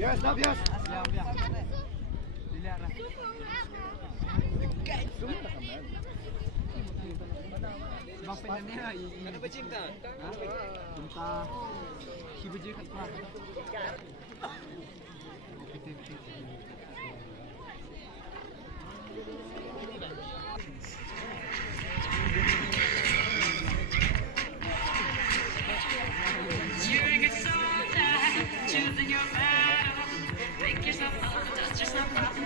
Yes, love, yes. Biar. Dilihat lah. Semua dah kaman. Sebab penyanyi lah. Ada bercinta? Cinta. Si berjaya kat sekolah. Betul. Choosing your battle, make yourself up, dust yourself off.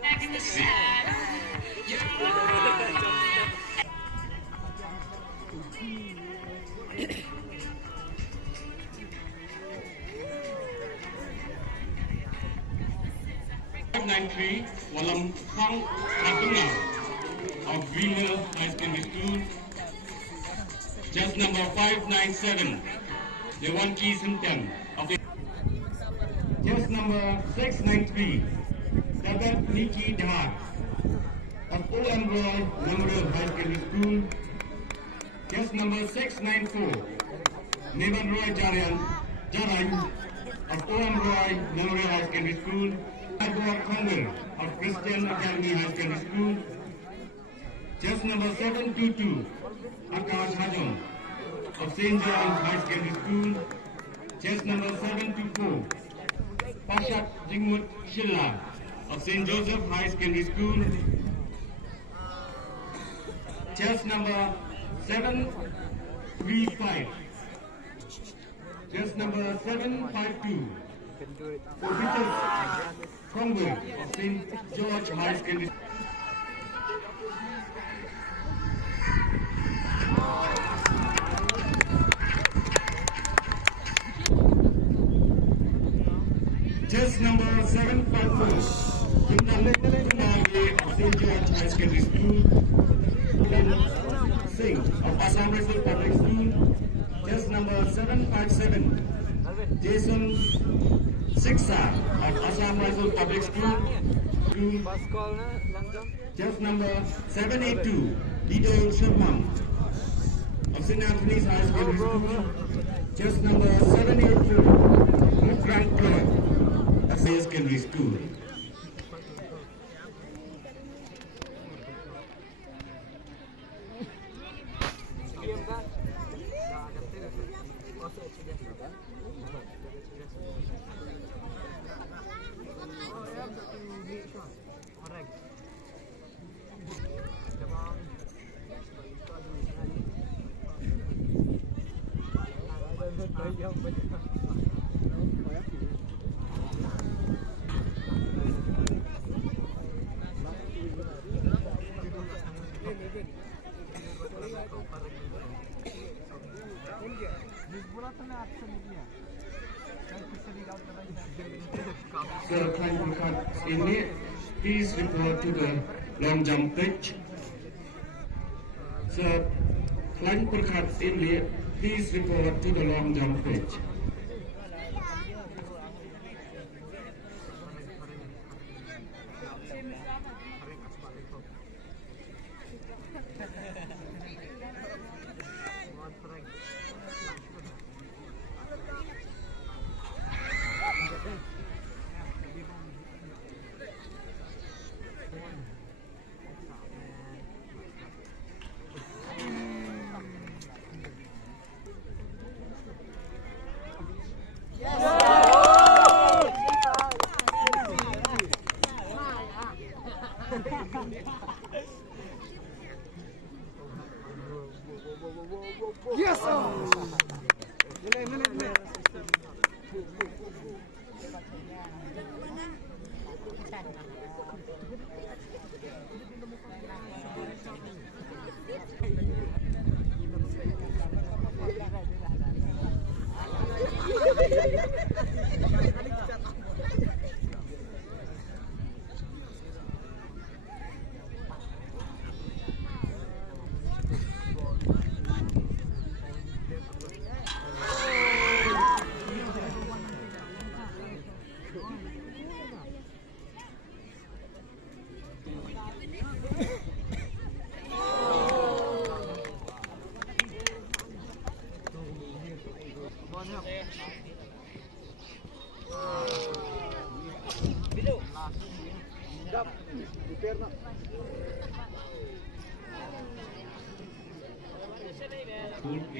Next to shadow, you're Walam Khang Ratunga of Greenhill High Secondary School. Just number 597, Dewan Ki Sintan of the just number 693, Dagat Niki Dhar of O.M. Roy Memorial High Secondary School. Just number 694, Nevan Roy Jaran of O.M. Roy Memorial High Secondary School. Agor Kongwell of Christian Academy High Secondary School. Just number 722, Akash Hajam of St. John's High Secondary School. Just number 724, Pashat Jingmut Shilla of St. Joseph High Secondary School. Just number 735, just number 752, Peter Kongwell of St. George High Secondary School. Just number 754, Kunali of St. George High Secondary School. Singh of Assam Rifle Public School. Just number 757, Jason Siksa of Assam Rifle Public School. Just number 782, Lido Sharma of St. Anthony's High Secondary School. Just number 784, Mukran Clark of High Secondary School. Sir, please report to the long jump pitch. Sir, please report to the long jump pitch. Yes, sir.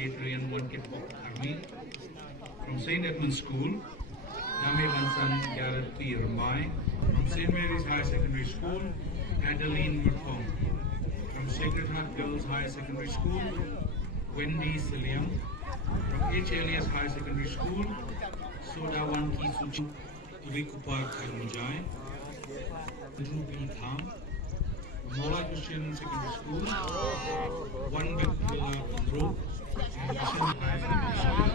Adrian Wankipok Army. From St. Edmund's School, Dame Bansan Garrett P. Rambai. From St. Mary's High Secondary School, Adeline Murthong. From Sacred Heart Girls High Secondary School, Wendy Siliam. From H. Elias High Secondary School, Sodawan Ki Suchi Rikupar Karmujai. Andrew B. Tham. Mola Christian Secondary School, One Big Villa Group, and Mission High Secondary School,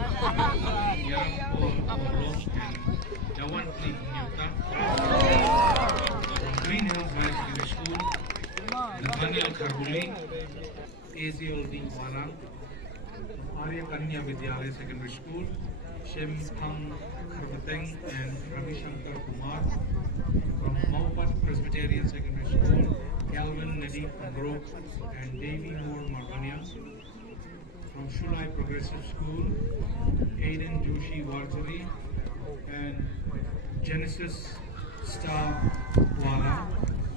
Yarapur Orlos and Jawan Clip Nyuta. From Green Hills High Secondary School, Nathaniel Kharbuli, Aziol D. Wala. From Arya Kanya Vidyalaya Secondary School, Shem Thang Kharbateng and Ravi Shankar Kumar. From Maupat Presbyterian Secondary School, Calvin Nadi Brooke and Davy Moore Marvania. From Shulai Progressive School, Aiden Joshi Warjari and Genesis Star Wala.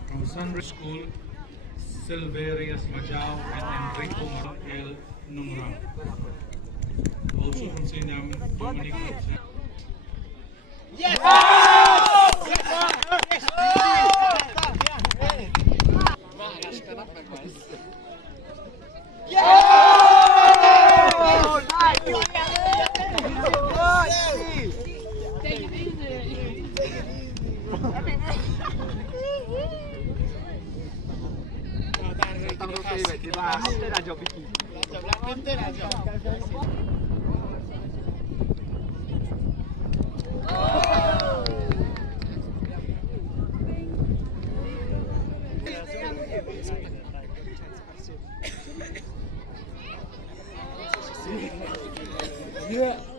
From Sunrise School, Silverius Majau and Enrico El Numra. Also from St. Dominic. Yeah.